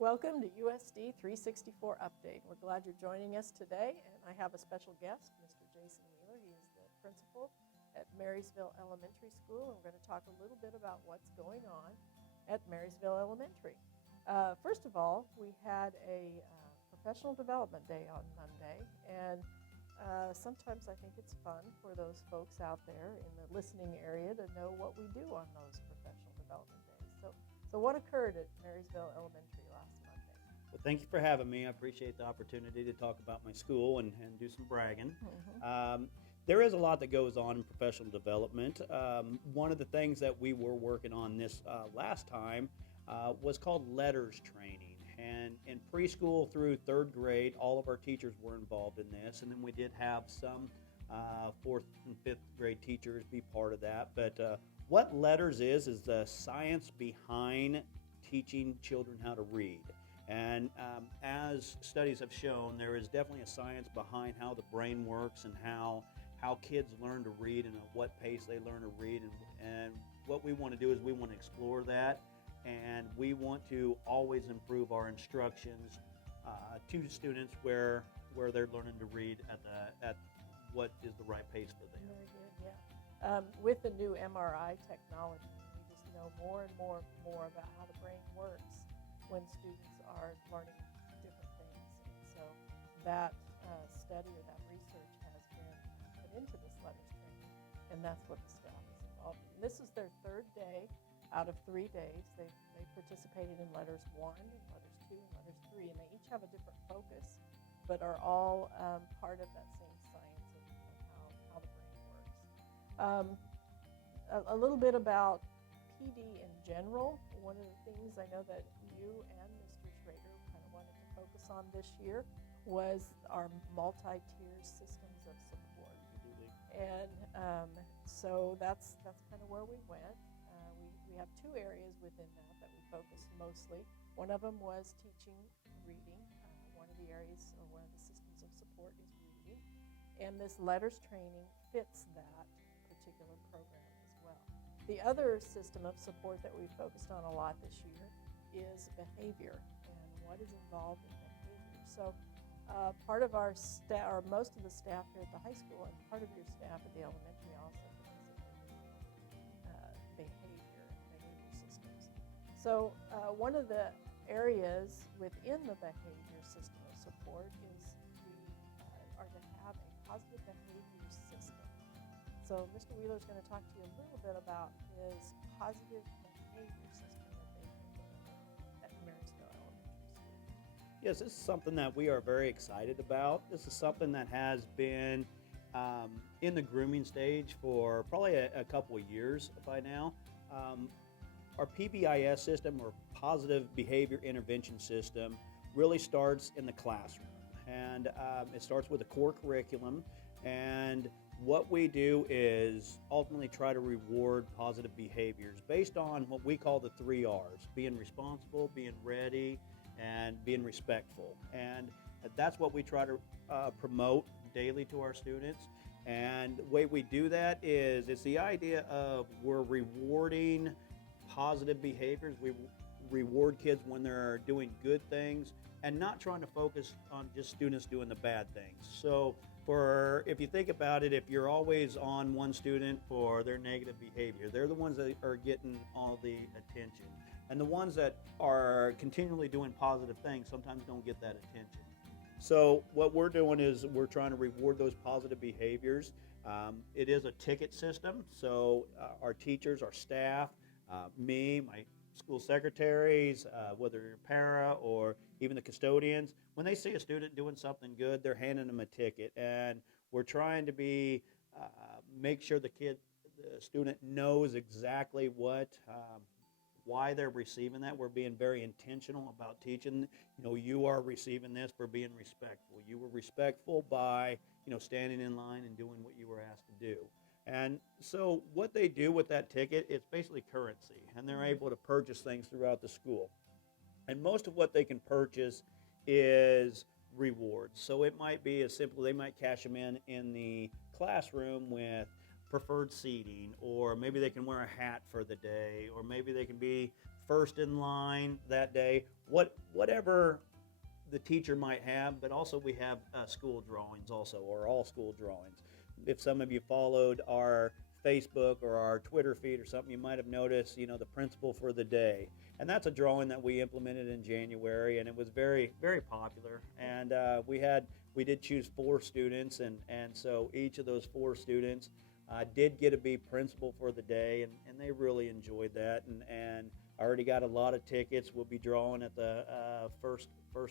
Welcome to USD 364 Update. We're glad you're joining us today, and I have a special guest, Mr. Jason Wheeler. He is the principal at Marysville Elementary School, and we're going to talk a little bit about what's going on at Marysville Elementary. First of all, we had a professional development day on Monday, and sometimes I think it's fun for those folks out there in the listening area to know what we do on those professional development days. So what occurred at Marysville Elementary last Monday? Well, thank you for having me. I appreciate the opportunity to talk about my school and do some bragging. There is a lot that goes on in professional development. One of the things that we were working on this last time was called letters training. And in preschool through third grade, all of our teachers were involved in this. And then we did have some fourth and fifth grade teachers be part of that. But what letters is the science behind teaching children how to read. And as studies have shown, there is definitely a science behind how the brain works and how kids learn to read and at what pace they learn to read. And what we want to do is we want to explore that, and we want to always improve our instructions to students where they're learning to read at what is the right pace for them. Very good, yeah. With the new MRI technology, we just know more and more about how the brain works when students are learning different things. And so that study or that research has been put into this letters training, and that's what the staff is involved in. This is their third day out of 3 days. They participated in letters 1, and letters 2, and letters 3, and they each have a different focus, but are all part of that same science of how the brain works. A little bit about PD in general. One of the things I know that you and Mr. Schrader kind of wanted to focus on this year was our multi-tier systems of support. And so that's kind of where we went. We have 2 areas within that we focused mostly. One of them was teaching reading. One of the areas or one of the systems of support is reading. And this letters training fits that particular program as well. The other system of support that we focused on a lot this year is behavior and what is involved in behavior. So part of our staff, or most of the staff here at the high school, and part of your staff at the elementary also participated in behavior and behavior systems. So one of the areas within the behavior system of support is we are to have a positive behavior system. So Mr. Wheeler is going to talk to you a little bit about his positive behavior system that they implemented at Marysville Elementary School. Yes, this is something that we are very excited about. This is something that has been in the grooming stage for probably a couple of years by now. Our PBIS system, or Positive Behavior Intervention System, really starts in the classroom. And it starts with a core curriculum. And what we do is ultimately try to reward positive behaviors based on what we call the 3 R's: being responsible, being ready, and being respectful. And that's what we try to promote daily to our students. And the way we do that is it's the idea of we're rewarding positive behaviors. We reward kids when they're doing good things and not trying to focus on just students doing the bad things. So if you think about it, if you're always on one student for their negative behavior, they're the ones that are getting all the attention. And the ones that are continually doing positive things sometimes don't get that attention. So what we're doing is we're trying to reward those positive behaviors. It is a ticket system, so our teachers, our staff, me, my school secretaries, whether you're para or even the custodians, when they see a student doing something good, they're handing them a ticket. And we're trying to make sure the student knows exactly why they're receiving that. We're being very intentional about teaching. You are receiving this for being respectful. You were respectful by, standing in line and doing what you were asked to do. And so what they do with that ticket, it's basically currency, and they're able to purchase things throughout the school. And most of what they can purchase is rewards. So it might be as simple, they might cash them in the classroom with preferred seating, or maybe they can wear a hat for the day, or maybe they can be first in line that day, whatever the teacher might have, but also we have school drawings also, or all school drawings. If some of you followed our Facebook or our Twitter feed or something, you might have noticed, the principal for the day. And that's a drawing that we implemented in January, and it was very, very popular. And we did choose 4 students, and so each of those 4 students did get to be principal for the day, and they really enjoyed that. And I already got a lot of tickets. We'll be drawing at the first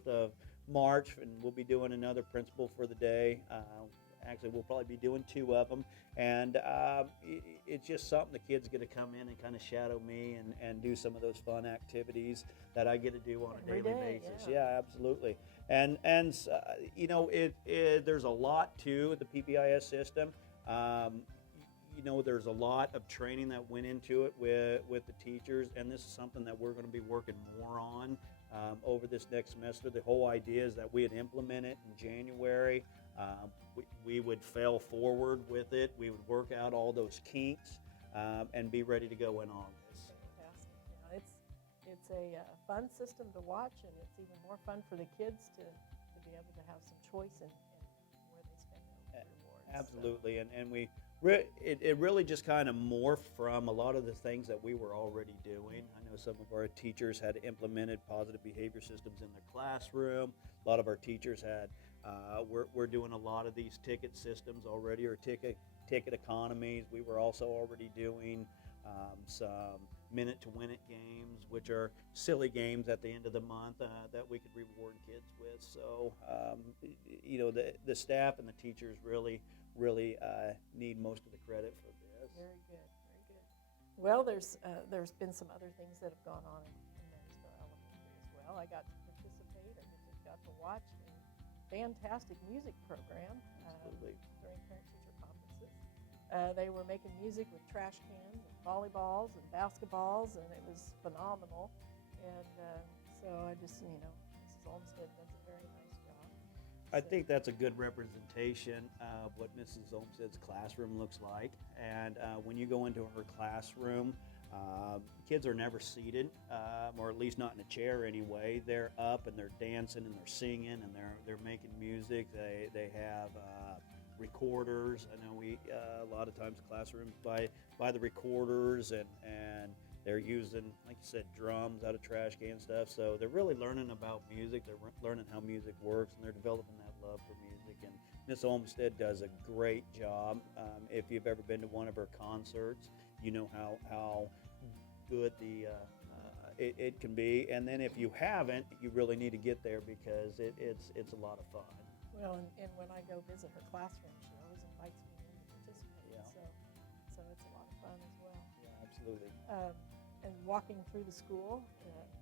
of March, and we'll be doing another principal for the day. Actually, we'll probably be doing 2 of them, and it's just something the kids get to come in and kind of shadow me and do some of those fun activities that I get to do on a daily basis. Yeah, absolutely. And there's a lot to the PBIS system. There's a lot of training that went into it with the teachers, and this is something that we're going to be working more on over this next semester. The whole idea is that we would implement it in January. We would fail forward with it. We would work out all those kinks and be ready to go in August. Fantastic. Yeah, it's a fun system to watch, and it's even more fun for the kids to be able to have some choice in where they spend their rewards. Absolutely, so. And we it really just kind of morphed from a lot of the things that we were already doing. I know some of our teachers had implemented positive behavior systems in their classroom. A lot of our teachers had we're doing a lot of these ticket systems already, or ticket economies. We were also already doing some minute-to-win-it games, which are silly games at the end of the month that we could reward kids with. So, the staff and the teachers really need most of the credit for this. Very good, very good. Well, there's been some other things that have gone on in Marysville Elementary as well. I got to participate. I just got to watch a fantastic music program during parent-teacher conferences. They were making music with trash cans and volleyballs and basketballs, and it was phenomenal. And so I just, Mrs. Olmsted does a very nice job. I think that's a good representation of what Mrs. Olmsted's classroom looks like. And when you go into her classroom, kids are never seated, or at least not in a chair anyway. They're up and they're dancing and they're singing and they're making music. They have recorders. I know a lot of times classrooms buy the recorders, and they're using, like you said, drums out of trash can stuff. So they're really learning about music. They're learning how music works, and they're developing that love for music. And Miss Olmsted does a great job. If you've ever been to one of her concerts, you know how good it can be. And then if you haven't, you really need to get there, because it's a lot of fun. Well, and when I go visit her classroom, she always invites me in to participate. Yeah. So it's a lot of fun as well. Yeah, absolutely. And walking through the school,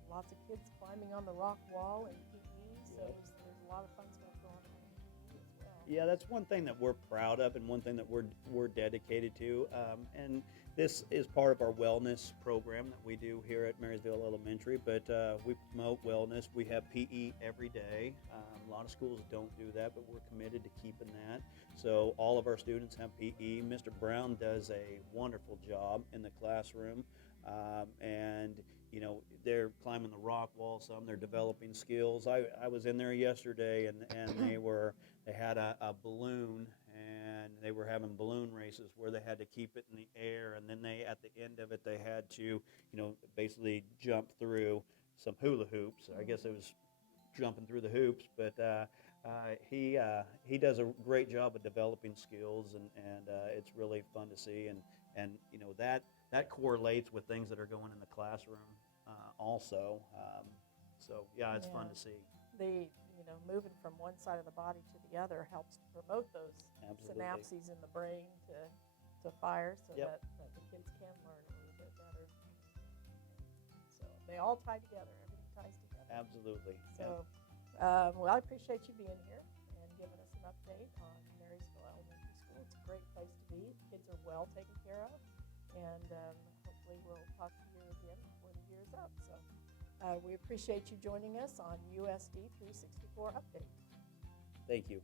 lots of kids climbing on the rock wall in PE. So there's a lot of fun stuff going on in PE as well. Yeah, that's one thing that we're proud of, and one thing that we're dedicated to. And this is part of our wellness program that we do here at Marysville Elementary. But we promote wellness. We have PE every day. A lot of schools don't do that, but we're committed to keeping that. So all of our students have PE. Mr. Brown does a wonderful job in the classroom. And they're climbing the rock wall some. They're developing skills. I was in there yesterday, and they had a balloon, and they were having balloon races where they had to keep it in the air, and then at the end of it, they had to basically jump through some hula hoops. I guess it was jumping through the hoops, but he does a great job of developing skills, and it's really fun to see, and that correlates with things that are going in the classroom also. So it's fun to see. Moving from one side of the body to the other helps to promote those synapses in the brain to fire, so that the kids can learn a little bit better. So they all tie together. Everything ties together. Absolutely. So, well, I appreciate you being here and giving us an update on Marysville Elementary School. It's a great place to be. The kids are well taken care of, and hopefully we'll talk to you again before the year's up. So we appreciate you joining us on USD 364 Update. Thank you.